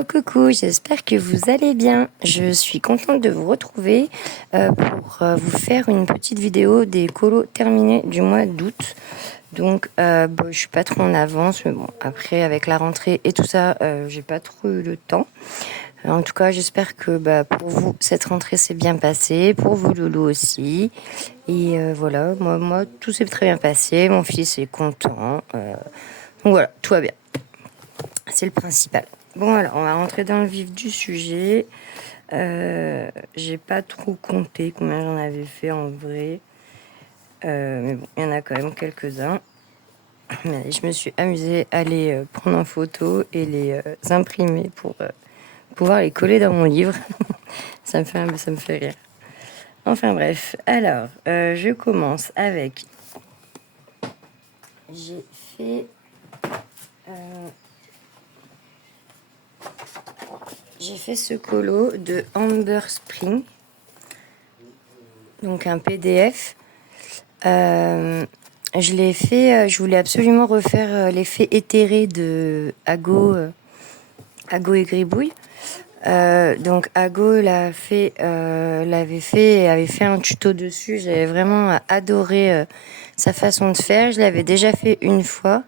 Hello, coucou, j'espère que vous allez bien. Je suis contente de vous retrouver pour vous faire une petite vidéo des colos terminés du mois d'août. Donc, je suis pas trop en avance, mais bon, après, avec la rentrée et tout ça, j'ai pas trop eu le temps. En tout cas, j'espère que pour vous, cette rentrée s'est bien passée, pour vous, Loulou aussi. Et voilà, moi, tout s'est très bien passé. Mon fils est content. Donc voilà, tout va bien. C'est le principal. Bon, alors, on va rentrer dans le vif du sujet. J'ai pas trop compté combien j'en avais fait en vrai. Mais bon, il y en a quand même quelques-uns. Je me suis amusée à les prendre en photo et les imprimer pour pouvoir les coller dans mon livre. Ça me fait rire. Enfin bref, alors, je commence avec... J'ai fait... J'ai fait ce colo de Amber Spring, donc un PDF. Je l'ai fait, je voulais absolument refaire l'effet éthéré de Ago et Gribouille. Donc Ago l'avait fait et avait fait un tuto dessus. J'avais vraiment adoré sa façon de faire. Je l'avais déjà fait une fois.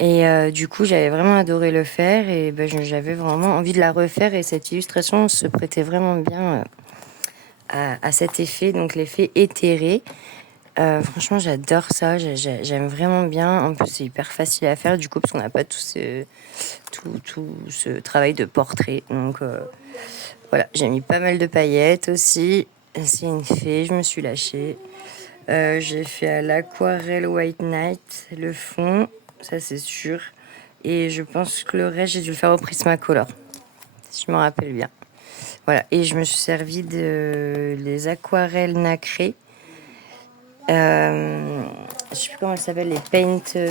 Et du coup, j'avais vraiment adoré le faire et j'avais vraiment envie de la refaire et cette illustration se prêtait vraiment bien à cet effet, donc l'effet éthéré. Franchement, j'adore ça, j'aime vraiment bien. En plus, c'est hyper facile à faire du coup parce qu'on n'a pas tout ce travail de portrait. Donc voilà, j'ai mis pas mal de paillettes aussi. C'est une fée, je me suis lâchée. J'ai fait à l'aquarelle White Night le fond, ça c'est sûr. Et je pense que le reste, j'ai dû le faire au Prismacolor, si je me rappelle bien. Voilà, et je me suis servi de les aquarelles nacrées. Je sais plus comment elles s'appellent, les Painter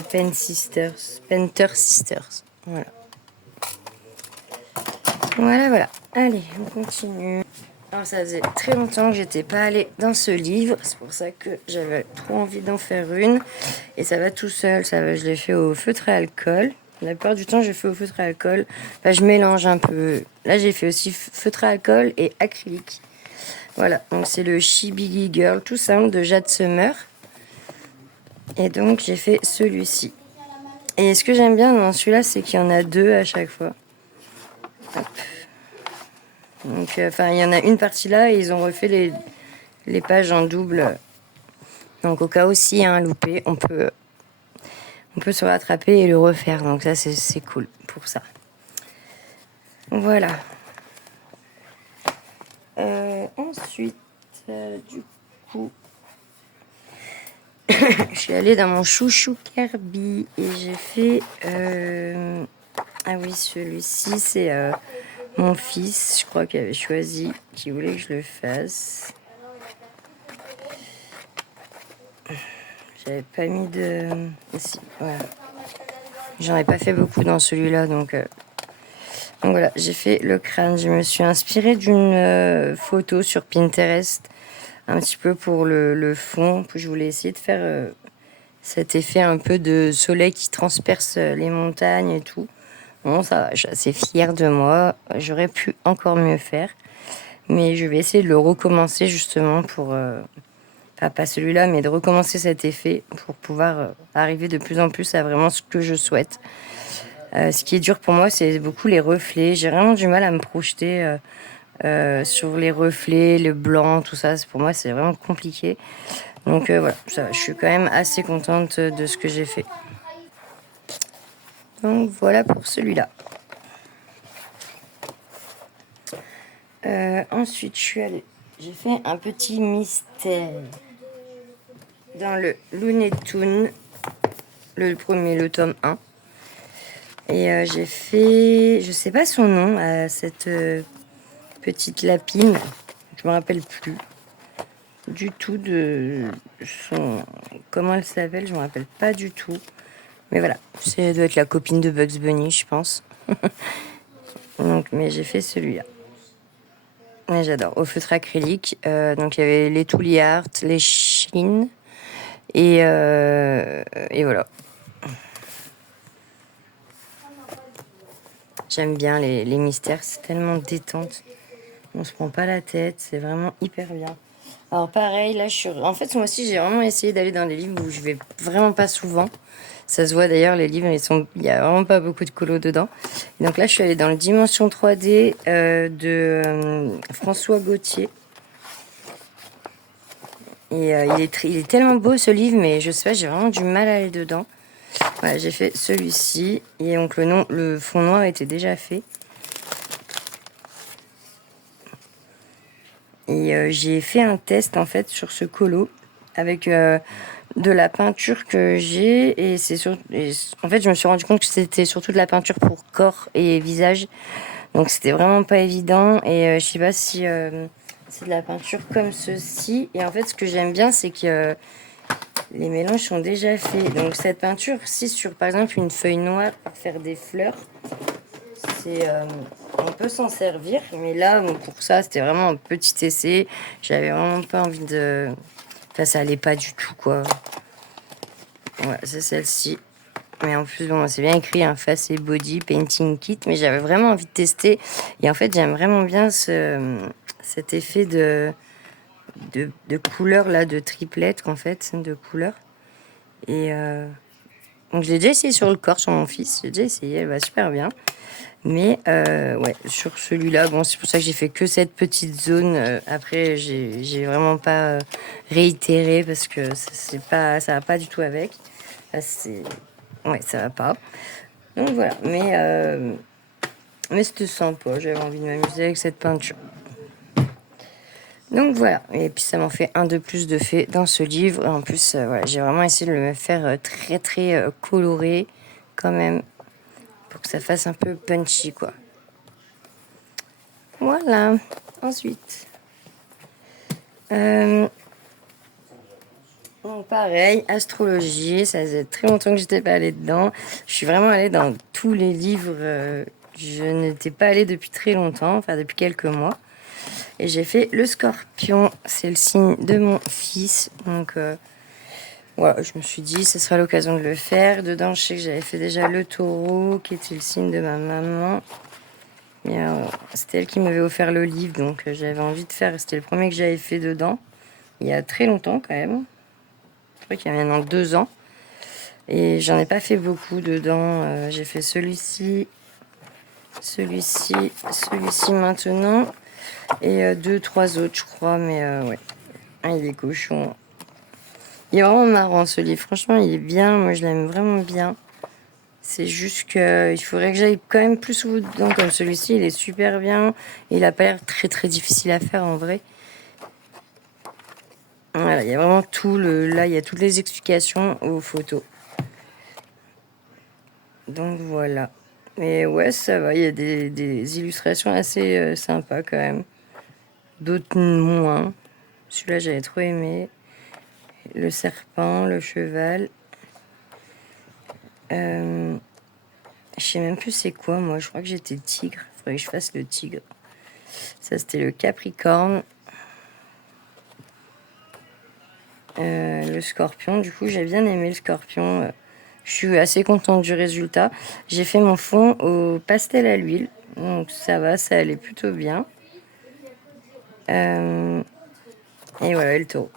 Sisters. Voilà. Voilà. Allez, on continue. Alors ça faisait très longtemps que j'étais pas allée dans ce livre, c'est pour ça que j'avais trop envie d'en faire une. Et ça va tout seul, je l'ai fait au feutre à alcool. La plupart du temps, je fais au feutre à alcool. Je mélange un peu. Là, j'ai fait aussi feutre à alcool et acrylique. Voilà, donc c'est le Shibigi Girl, tout simple, de Jade Summer. Et donc, j'ai fait celui-ci. Et ce que j'aime bien dans celui-là, c'est qu'il y en a deux à chaque fois. Hop. Donc, il y en a une partie là et ils ont refait les pages en double. Donc, au cas où s'il y a un loupé, on peut se rattraper et le refaire. Donc, ça, c'est cool pour ça. Voilà. Ensuite, du coup, je suis allée dans mon chouchou Kirby et j'ai fait... Ah oui, celui-ci, c'est mon fils, je crois qu'il avait choisi, qu'il voulait que je le fasse. J'avais pas mis de... Si, voilà. J'en ai pas fait beaucoup dans celui-là, donc voilà, j'ai fait le crâne. Je me suis inspirée d'une photo sur Pinterest, un petit peu pour le fond. Je voulais essayer de faire cet effet un peu de soleil qui transperce les montagnes et tout. Bon, ça va, je suis assez fière de moi. J'aurais pu encore mieux faire. Mais je vais essayer de le recommencer justement pour... pas celui-là, mais de recommencer cet effet pour pouvoir arriver de plus en plus à vraiment ce que je souhaite. Ce qui est dur pour moi, c'est beaucoup les reflets. J'ai vraiment du mal à me projeter sur les reflets, le blanc, tout ça. Pour moi, c'est vraiment compliqué. Donc voilà, ça, je suis quand même assez contente de ce que j'ai fait. Donc voilà pour celui-là. Ensuite, j'ai fait un petit mystère dans le Looney Tunes, le premier, le tome 1. Et j'ai fait, je sais pas son nom, à cette petite lapine, je me rappelle plus du tout de son, comment elle s'appelle, je me rappelle pas du tout. Mais voilà, ça doit être la copine de Bugs Bunny, je pense. Donc, mais j'ai fait celui-là. Et j'adore. Au feutre acrylique. Donc il y avait les Tooly Art, les Shein. Et voilà. J'aime bien les mystères, c'est tellement détente. On se prend pas la tête, c'est vraiment hyper bien. Alors pareil, là, en fait, moi aussi, j'ai vraiment essayé d'aller dans des livres où je vais vraiment pas souvent. Ça se voit d'ailleurs, les livres, il y a vraiment pas beaucoup de colos dedans. Et donc là, je suis allée dans le Dimension 3D de François Gauthier. Et il est tellement beau ce livre, mais je sais pas, j'ai vraiment du mal à aller dedans. Voilà, j'ai fait celui-ci. Et donc le fond noir était déjà fait. Et j'ai fait un test en fait sur ce colo avec de la peinture que j'ai. En fait, je me suis rendu compte que c'était surtout de la peinture pour corps et visage. Donc c'était vraiment pas évident. Et je sais pas si c'est de la peinture comme ceci. Et en fait, ce que j'aime bien, c'est que les mélanges sont déjà faits. Donc cette peinture, si sur par exemple une feuille noire pour faire des fleurs, on peut s'en servir. Mais là, bon, pour ça, c'était vraiment un petit essai. J'avais vraiment pas envie de... Enfin, ça allait pas du tout, quoi. Ouais, c'est celle-ci. Mais en plus, bon, c'est bien écrit, un face et body painting kit. Mais j'avais vraiment envie de tester. Et en fait, j'aime vraiment bien cet effet de couleur, là, de triplette, en fait, de couleur. Et donc, je l'ai déjà essayé sur le corps, sur mon fils. J'ai déjà essayé, elle va super bien. Mais ouais, sur celui-là, bon, c'est pour ça que j'ai fait que cette petite zone. Après, j'ai vraiment pas réitéré parce que ça va pas du tout avec. Là, ouais, ça va pas. Donc voilà, mais c'était sympa. J'avais envie de m'amuser avec cette peinture. Donc voilà, et puis ça m'en fait un de plus de fait dans ce livre. En plus, voilà, j'ai vraiment essayé de le faire très très coloré quand même pour que ça fasse un peu punchy, quoi. Voilà. Ensuite, donc pareil, astrologie, ça faisait très longtemps que j'étais pas allée dedans. Je suis vraiment allée dans tous les livres. Je n'étais pas allée depuis très longtemps, enfin depuis quelques mois. Et j'ai fait le Scorpion, c'est le signe de mon fils. Donc voilà, je me suis dit, ce sera l'occasion de le faire. Dedans, je sais que j'avais fait déjà le Taureau, qui était le signe de ma maman. Mais c'était elle qui m'avait offert le livre, donc j'avais envie de faire. C'était le premier que j'avais fait dedans, il y a très longtemps quand même. Je crois qu'il y a maintenant 2 ans. Et j'en ai pas fait beaucoup dedans. J'ai fait celui-ci maintenant. Et 2, 3 autres, je crois. Mais ouais. Ah, il est cochon. Il est vraiment marrant ce livre. Franchement, il est bien. Moi, je l'aime vraiment bien. C'est juste qu'il faudrait que j'aille quand même plus souvent dedans. Comme celui-ci, il est super bien. Il a pas l'air très très difficile à faire en vrai. Voilà, il y a vraiment là, il y a toutes les explications aux photos. Donc voilà. Mais ouais, ça va, il y a des illustrations assez sympas quand même. D'autres moins. Celui-là, j'avais trop aimé. Le serpent, le cheval. Je sais même plus c'est quoi, moi. Je crois que j'étais tigre. Il faudrait que je fasse le tigre. Ça, c'était le capricorne. Le scorpion, du coup, j'ai bien aimé le scorpion. Je suis assez contente du résultat. J'ai fait mon fond au pastel à l'huile. Donc ça va, ça allait plutôt bien. Et voilà le taureau.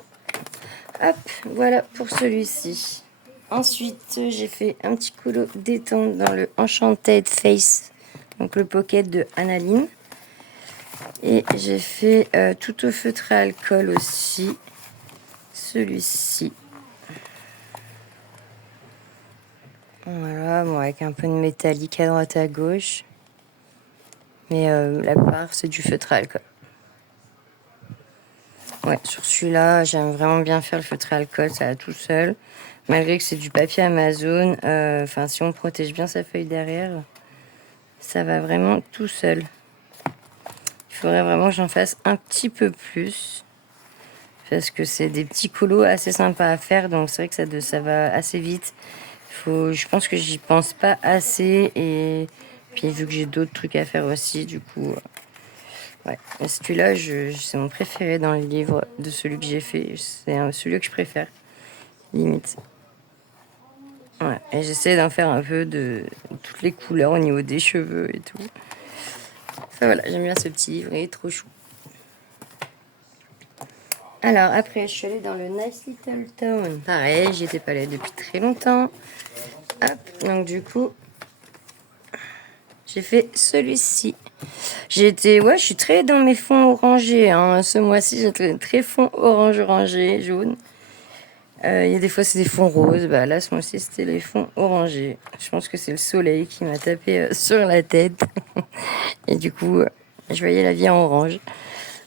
Hop, voilà pour celui-ci. Ensuite, j'ai fait un petit colo détente dans le Enchanted Face, donc le pocket de Annaline. Et j'ai fait tout au feutre à alcool aussi, celui-ci. Voilà, bon, avec un peu de métallique à droite à gauche. Mais la plupart, c'est du feutre à alcool. Ouais, sur celui-là, j'aime vraiment bien faire le feutre à alcool, ça va tout seul. Malgré que c'est du papier Amazon, enfin, si on protège bien sa feuille derrière, ça va vraiment tout seul. Il faudrait vraiment que j'en fasse un petit peu plus. Parce que c'est des petits colos assez sympas à faire, donc c'est vrai que ça va assez vite. Je pense que j'y pense pas assez, et puis vu que j'ai d'autres trucs à faire aussi, du coup... Ouais, et celui-là, c'est mon préféré dans le livre de celui que j'ai fait. C'est celui que je préfère, limite. Ouais, et j'essaie d'en faire un peu de toutes les couleurs au niveau des cheveux et tout. Enfin voilà, j'aime bien ce petit livret, il est trop chou. Alors après, je suis allée dans le Nice Little Town. Pareil, j'y étais pas allée depuis très longtemps. Hop, donc du coup, j'ai fait celui-ci. Ouais, je suis très dans mes fonds orangés. Hein. Ce mois-ci, j'ai très fond orange orangé, jaune. Il y a des fois, c'est des fonds roses. Bah, là, ce mois-ci, c'était les fonds orangés. Je pense que c'est le soleil qui m'a tapé sur la tête. Et du coup, je voyais la vie en orange.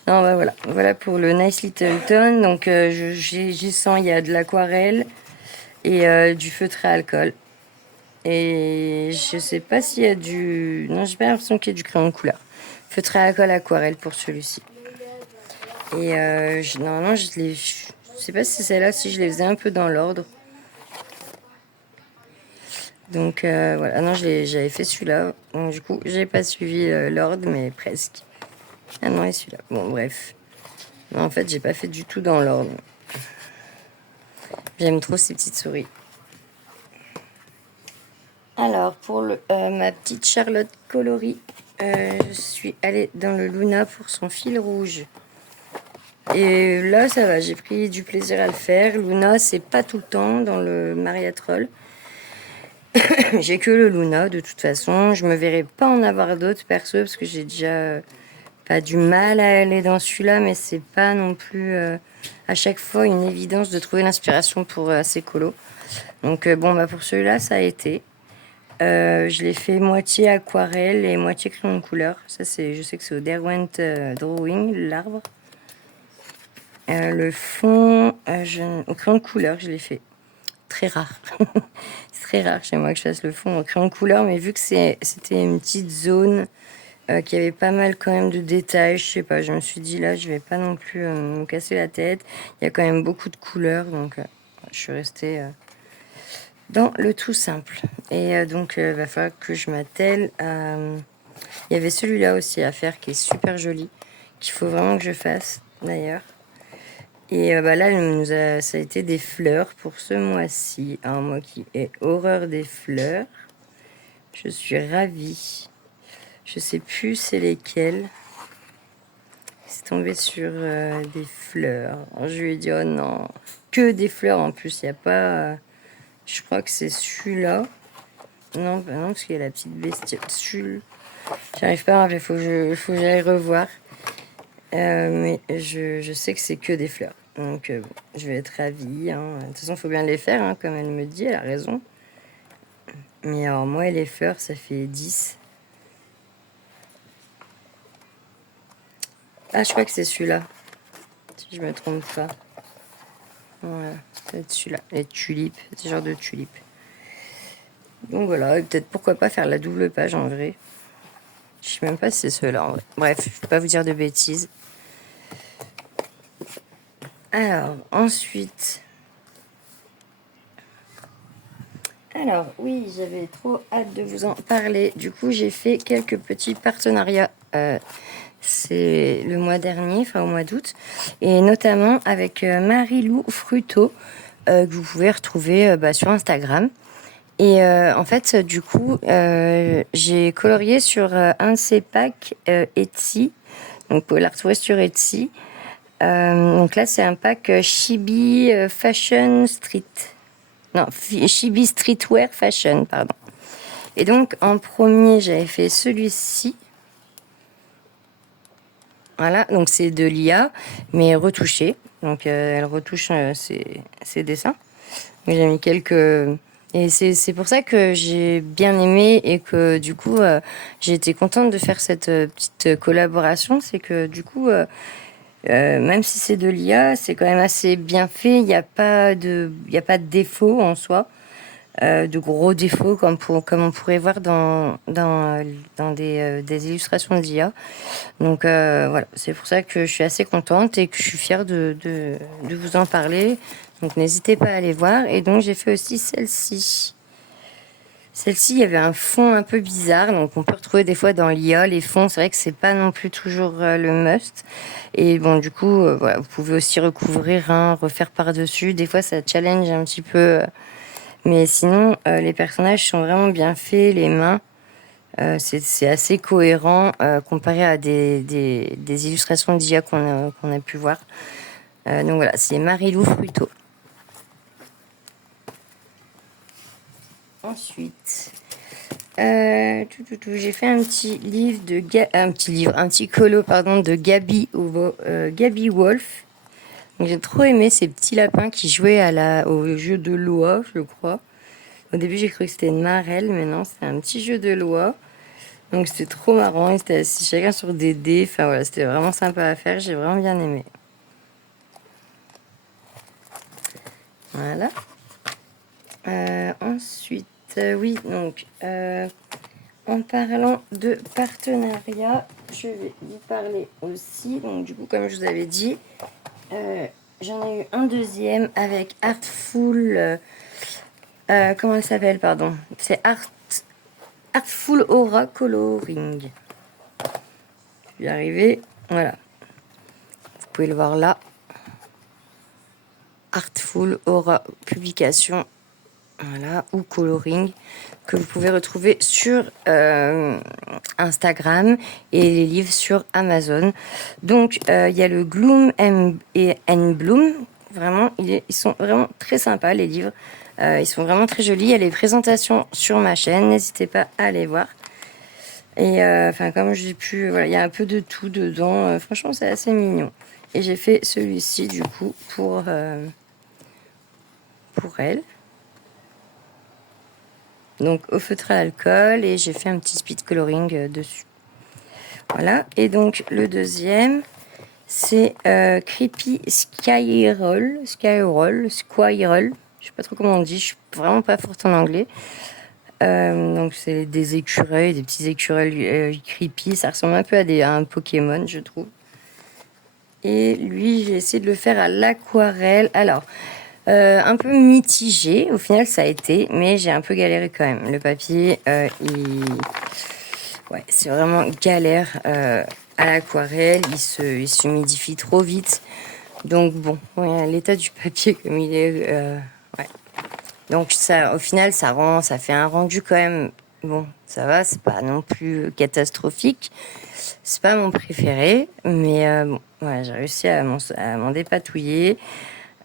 Non, bah voilà. Voilà pour le Nice Little Tone. Donc, j'y sens, il y a de l'aquarelle et du feutre à alcool. Et je sais pas s'il y a du... Non, j'ai pas l'impression qu'il y ait du crayon de couleur. Feutre à alcool aquarelle pour celui-ci. Et normalement, je sais pas si c'est là, si je les faisais un peu dans l'ordre. Donc voilà, non, j'avais fait celui-là. Donc du coup, j'ai pas suivi l'ordre, mais presque. Ah non, et celui-là. Bon, bref. Non, en fait, j'ai pas fait du tout dans l'ordre. J'aime trop ces petites souris. Alors, pour ma petite Charlotte coloris, je suis allée dans le Luna pour son fil rouge. Et là, ça va, j'ai pris du plaisir à le faire. Luna, c'est pas tout le temps dans le Mariatrol. J'ai que le Luna, de toute façon. Je me verrai pas en avoir d'autres, perso, parce que j'ai déjà pas du mal à aller dans celui-là, mais c'est pas non plus à chaque fois une évidence de trouver l'inspiration pour ces colos. Donc bon, bah pour celui-là, ça a été. Je l'ai fait moitié aquarelle et moitié crayon de couleur. Ça, je sais que c'est au Derwent Drawing, l'arbre. Le fond, au crayon de couleur, je l'ai fait. Très rare. C'est très rare chez moi que je fasse le fond au crayon de couleur, mais vu que c'était une petite zone qui avait pas mal quand même de détails, je sais pas, je me suis dit là, je vais pas non plus me casser la tête. Il y a quand même beaucoup de couleurs, donc je suis restée dans le tout simple. Et donc, il va falloir que je m'attelle à... Il y avait celui-là aussi à faire qui est super joli, qu'il faut vraiment que je fasse d'ailleurs. Et bah là, ça a été des fleurs pour ce mois-ci. Un mois qui est horreur des fleurs. Je suis ravie. Je sais plus c'est lesquelles. C'est tombé sur des fleurs. Alors, je lui ai dit, oh non, que des fleurs en plus. Il n'y a pas... je crois que c'est celui-là. Non, bah non, parce qu'il y a la petite bestiole. J'arrive pas à me rappeler, faut que j'aille revoir. Mais je sais que c'est que des fleurs. Donc bon, je vais être ravie. Hein. De toute façon, il faut bien les faire, hein, comme elle me dit, elle a raison. Mais alors moi et les fleurs, ça fait 10. Ah, je crois que c'est celui-là. Si je me trompe pas. Voilà, ça va être celui-là. Les tulipes, ce genre de tulipes. Donc voilà, et peut-être pourquoi pas faire la double page en vrai. Je sais même pas si c'est ceux-là en vrai. Bref, je ne vais pas vous dire de bêtises. Alors, ensuite... Alors, oui, j'avais trop hâte de vous en parler. Du coup, j'ai fait quelques petits partenariats. C'est le mois dernier, enfin au mois d'août. Et notamment avec Marie-Lou Fruto, que vous pouvez retrouver sur Instagram. Et en fait, du coup, j'ai colorié sur un de ces packs Etsy. Donc, vous pouvez la retrouver sur Etsy. Donc là, c'est un pack Chibi Fashion Street. Non, Chibi Streetwear Fashion, pardon. Et donc, en premier, j'avais fait celui-ci. Voilà, donc c'est de l'IA, mais retouché. Donc, elle retouche ses dessins. Donc, j'ai mis quelques... Et c'est pour ça que j'ai bien aimé et que du coup, j'ai été contente de faire cette petite collaboration. C'est que du coup... même si c'est de l'IA, c'est quand même assez bien fait. Il n'y a pas de défaut en soi, de gros défauts comme on pourrait voir dans des illustrations d'IA. Donc voilà, c'est pour ça que je suis assez contente et que je suis fière de vous en parler. Donc n'hésitez pas à aller voir. Et donc j'ai fait aussi celle-ci. Celle-ci, il y avait un fond un peu bizarre, donc on peut retrouver des fois dans l'IA les fonds. C'est vrai que c'est pas non plus toujours le must. Et bon, du coup, voilà, vous pouvez aussi recouvrir, refaire par-dessus. Des fois, ça challenge un petit peu, Mais sinon, les personnages sont vraiment bien faits, les mains. C'est assez cohérent comparé à des illustrations d'IA qu'on a pu voir. Donc voilà, c'est Marilou Fruto. Ensuite, j'ai fait un petit livre un petit colo pardon de Gabi Wolf. J'ai trop aimé ces petits lapins qui jouaient au jeu de loi, je crois. Au début, j'ai cru que c'était une marelle, mais non, c'était un petit jeu de loi. Donc c'était trop marrant, ils étaient assis chacun sur des dés. Enfin voilà, c'était vraiment sympa à faire, j'ai vraiment bien aimé. Voilà. Ensuite, oui, donc en parlant de partenariat, je vais vous parler aussi. Donc du coup, comme je vous avais dit, j'en ai eu un deuxième avec Artful. Comment elle s'appelle, pardon? C'est Artful Aura Coloring. Je vais y arriver. Voilà. Vous pouvez le voir là. Artful Aura Publication. Voilà, ou Coloring, que vous pouvez retrouver sur Instagram et les livres sur Amazon. Donc, il y a le Gloom and Bloom. Vraiment, ils sont vraiment très sympas, les livres. Ils sont vraiment très jolis. Il y a les présentations sur ma chaîne. N'hésitez pas à aller voir. Et enfin, comme j'ai pu, voilà, il y a un peu de tout dedans. Franchement, c'est assez mignon. Et j'ai fait celui-ci, du coup, pour elle. Donc au feutre à l'alcool, et j'ai fait un petit speed coloring dessus. Voilà. Et donc le deuxième, c'est Creepy Skyroll. Skyroll. Je sais pas trop comment on dit, je suis vraiment pas forte en anglais. Donc c'est des écureuils, des petits écureuils creepy. Ça ressemble un peu à un Pokémon, je trouve. Et lui, j'ai essayé de le faire à l'aquarelle. Alors, un peu mitigé, au final ça a été, mais j'ai un peu galéré quand même. Le papier, ouais, c'est vraiment galère à l'aquarelle, il s'humidifie trop vite. Donc bon, ouais, l'état du papier comme il est, ouais. Donc ça, au final, ça fait un rendu quand même. Bon, ça va, c'est pas non plus catastrophique. C'est pas mon préféré, mais bon, ouais, j'ai réussi à m'en dépatouiller.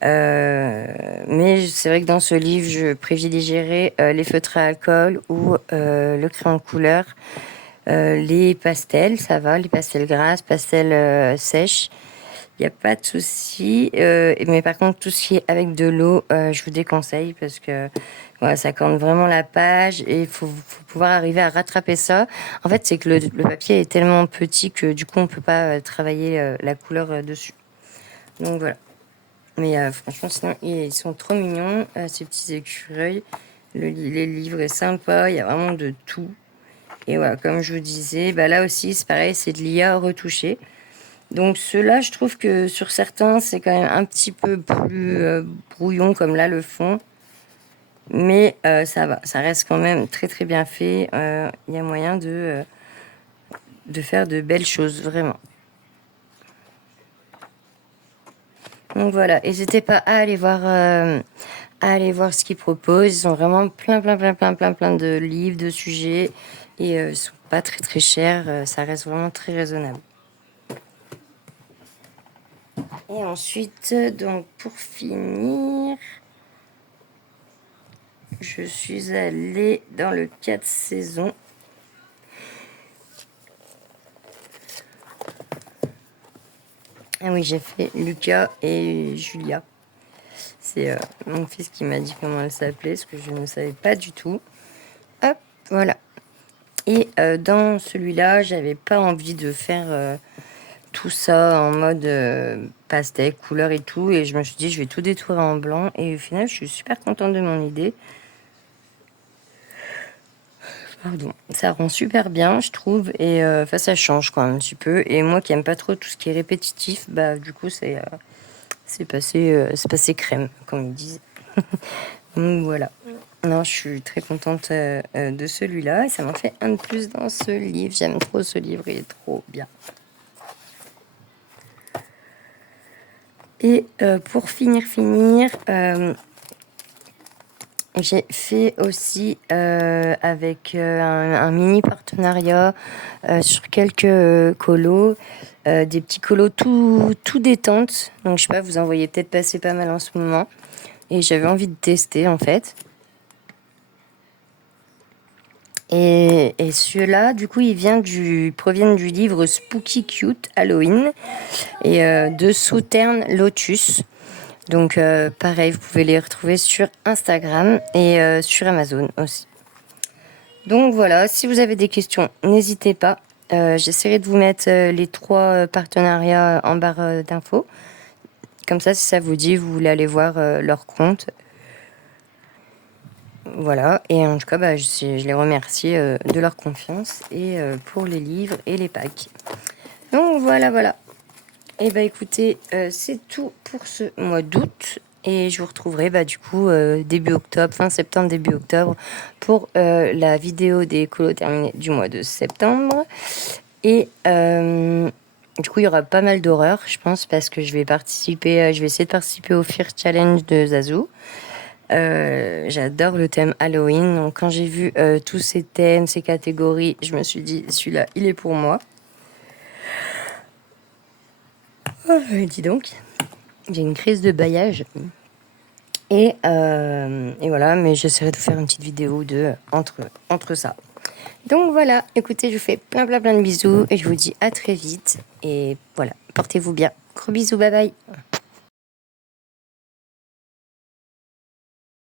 Mais c'est vrai que dans ce livre, je privilégierais les feutres à alcool ou le crayon de couleur. Les pastels, ça va, les pastels grasses, pastels sèches. Il n'y a pas de souci. Mais par contre, tout ce qui est avec de l'eau, je vous déconseille parce que voilà, ça corne vraiment la page et il faut pouvoir arriver à rattraper ça. En fait, c'est que le papier est tellement petit que du coup, on ne peut pas travailler la couleur dessus. Donc voilà. Mais franchement, sinon, ils sont trop mignons, ces petits écureuils. Les livres est sympa, il y a vraiment de tout. Et voilà, comme je vous disais, bah là aussi, c'est pareil, c'est de l'IA retouché. Donc ceux-là, je trouve que sur certains, c'est quand même un petit peu plus brouillon, comme là, le fond. Mais ça va, ça reste quand même très très bien fait. Il y a moyen de faire de belles choses, vraiment. Donc voilà, n'hésitez pas à aller voir ce qu'ils proposent. Ils ont vraiment plein de livres, de sujets. Et ils sont pas très très chers. Ça reste vraiment très raisonnable. Et ensuite, donc pour finir, je suis allée dans le 4 saisons. Ah oui, j'ai fait Lucas et Julia. C'est mon fils qui m'a dit comment elle s'appelait, ce que je ne savais pas du tout. Hop, voilà. Et dans celui-là, j'avais pas envie de faire tout ça en mode pastel, couleur et tout. Et je me suis dit, je vais tout détruire en blanc. Et au final, je suis super contente de mon idée. Pardon. Ça rend super bien, je trouve. Et ça change quoi un petit peu. Et moi qui aime pas trop tout ce qui est répétitif, bah du coup, c'est passé crème, comme ils disent. Donc voilà. Non, je suis très contente de celui-là. Et ça m'en fait un de plus dans ce livre. J'aime trop ce livre, il est trop bien. Et pour finir, j'ai fait aussi avec un mini partenariat sur quelques colos, des petits colos tout détente. Donc je sais pas, vous en voyez peut-être passer pas mal en ce moment. Et j'avais envie de tester en fait. Et ceux-là, du coup, proviennent du livre Spooky Cute Halloween et de Southern Lotus. Donc pareil, vous pouvez les retrouver sur Instagram et sur Amazon aussi. Donc voilà, si vous avez des questions, n'hésitez pas. J'essaierai de vous mettre les 3 partenariats en barre d'infos. Comme ça, si ça vous dit, vous voulez aller voir leur compte. Voilà, et en tout cas, je les remercie de leur confiance et pour les livres et les packs. Donc voilà. Et écoutez, c'est tout pour ce mois d'août. Et je vous retrouverai du coup début octobre, fin septembre, début octobre pour la vidéo des colos terminés du mois de septembre. Et du coup, il y aura pas mal d'horreur, je pense, parce que je vais essayer de participer au Fear Challenge de Zazu. J'adore le thème Halloween, donc quand j'ai vu tous ces thèmes, ces catégories, je me suis dit celui-là, il est pour moi. Oh, dis donc, j'ai une crise de baillage. Et voilà, mais j'essaierai de faire une petite vidéo entre ça. Donc voilà, écoutez, je vous fais plein de bisous et je vous dis à très vite. Et voilà, portez-vous bien. Gros bisous, bye bye.